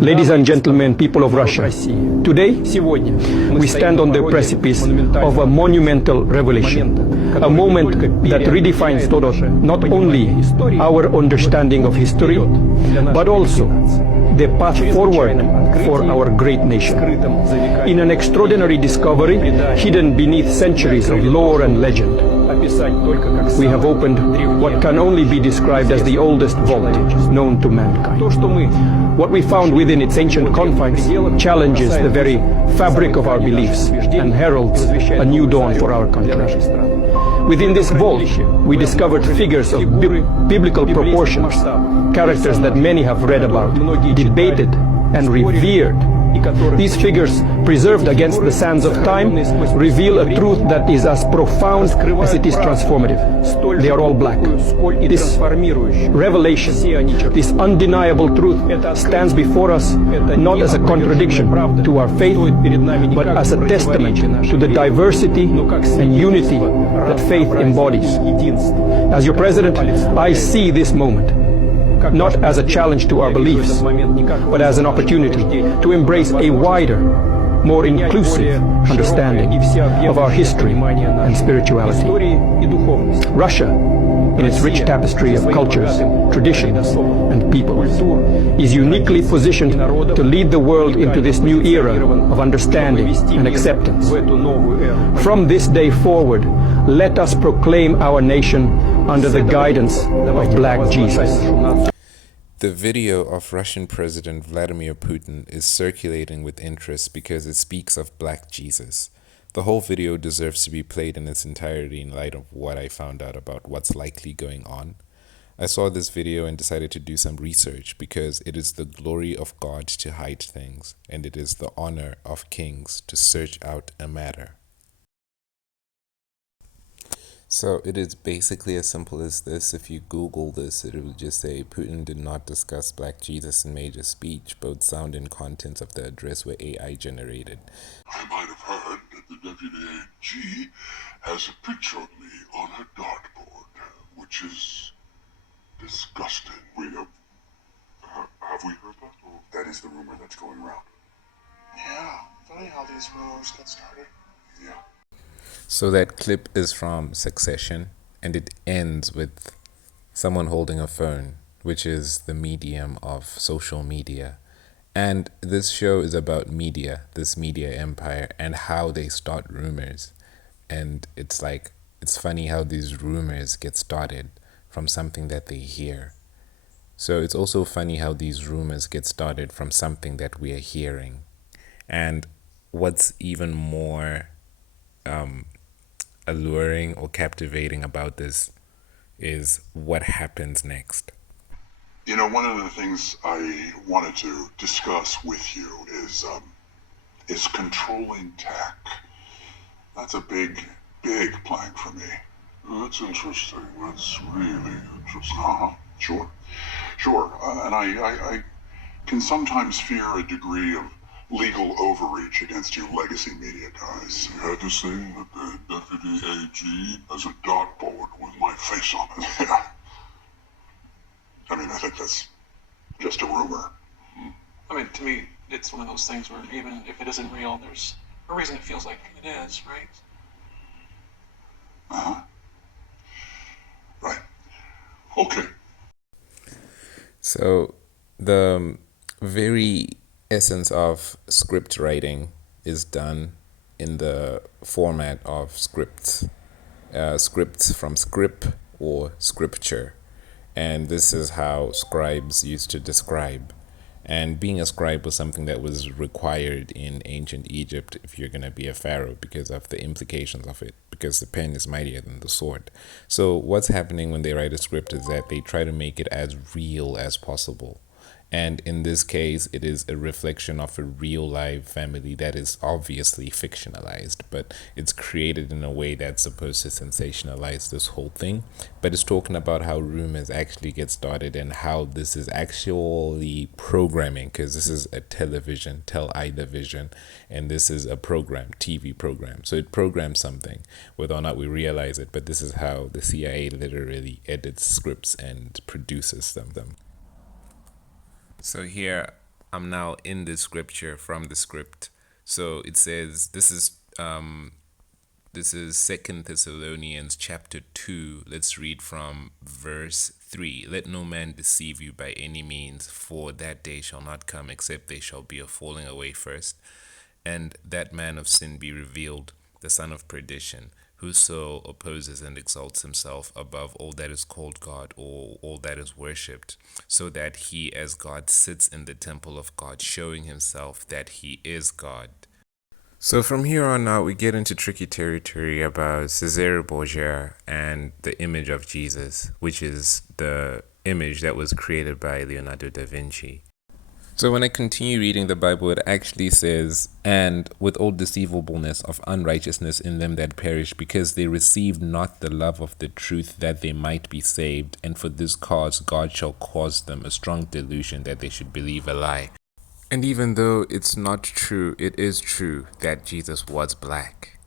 Ladies and gentlemen, people of Russia, today we stand on the precipice of a monumental revelation, a moment that redefines not only our understanding of history, but also the path forward for our great nation. In an extraordinary discovery hidden beneath centuries of lore and legend, we have opened what can only be described as the oldest vault known to mankind. What we found within its ancient confines challenges the very fabric of our beliefs and heralds a new dawn for our country. Within this vault, we discovered figures of biblical proportions, characters that many have read about, debated, and revered. These figures, preserved against the sands of time, reveal a truth that is as profound as it is transformative. They are all black. This revelation, this undeniable truth, stands before us not as a contradiction to our faith, but as a testament to the diversity and unity that faith embodies. As your president, I see this moment not as a challenge to our beliefs, but as an opportunity to embrace a wider, more inclusive understanding of our history and spirituality. Russia, in its rich tapestry of cultures, traditions, and peoples, is uniquely positioned to lead the world into this new era of understanding and acceptance. From this day forward, let us proclaim our nation under the guidance of Black Jesus. The video of Russian President Vladimir Putin is circulating with interest because it speaks of Black Jesus. The whole video deserves to be played in its entirety in light of what I found out about what's likely going on. I saw this video and decided to do some research because it is the glory of God to hide things, and it is the honor of kings to search out a matter. So it is basically as simple as this. If you Google this, it will just say Putin did not discuss Black Jesus in major speech. Both sound and contents of the address were AI generated. I might have heard that the Deputy AG has a picture of me on her dartboard, which is disgusting. Have we heard that? Oh, that is the rumor that's going around. Yeah, funny how these rumors get started. Yeah. So that clip is from Succession, and it ends with someone holding a phone, which is the medium of social media. And this show is about media, this media empire, and how they start rumors. And it's funny how these rumors get started from something that they hear. So it's also funny how these rumors get started from something that we are hearing. And what's even more alluring or captivating about this is what happens next. You know, one of the things I wanted to discuss with you is controlling tech. That's a big plank for me. That's interesting. That's really interesting. Sure. And I can sometimes fear a degree of legal overreach against you legacy media guys. You had to say that the Deputy AG has a dartboard with my face on it. Yeah. I mean, I think that's just a rumor. I mean, to me, it's one of those things where even if it isn't real, there's a reason it feels like it is, right? Uh-huh. Right. Okay. So the very essence of script writing is done in the format of scripts from script or scripture, and this is how scribes used to describe. And being a scribe was something that was required in ancient Egypt if you're going to be a pharaoh, because of the implications of it, because the pen is mightier than the sword. So what's happening when they write a script is that they try to make it as real as possible. And in this case, it is a reflection of a real life family that is obviously fictionalized, but it's created in a way that's supposed to sensationalize this whole thing. But it's talking about how rumors actually get started and how this is actually programming, because this is a television, tell-either-vision, and this is a program, TV program. So it programs something, whether or not we realize it, but this is how the CIA literally edits scripts and produces them. So here I'm now in the scripture from the script. So it says this is Second Thessalonians chapter 2. Let's read from verse 3. Let no man deceive you by any means, for that day shall not come except there shall be a falling away first, and that man of sin be revealed, the son of perdition, whoso opposes and exalts himself above all that is called God or all that is worshipped, so that he as God sits in the temple of God, showing himself that he is God. So from here on out, we get into tricky territory about Cesare Borgia and the image of Jesus, which is the image that was created by Leonardo da Vinci. So when I continue reading the Bible, it actually says, and with all deceivableness of unrighteousness in them that perish, because they received not the love of the truth that they might be saved, and for this cause God shall cause them a strong delusion that they should believe a lie. And even though it's not true, it is true that Jesus was black.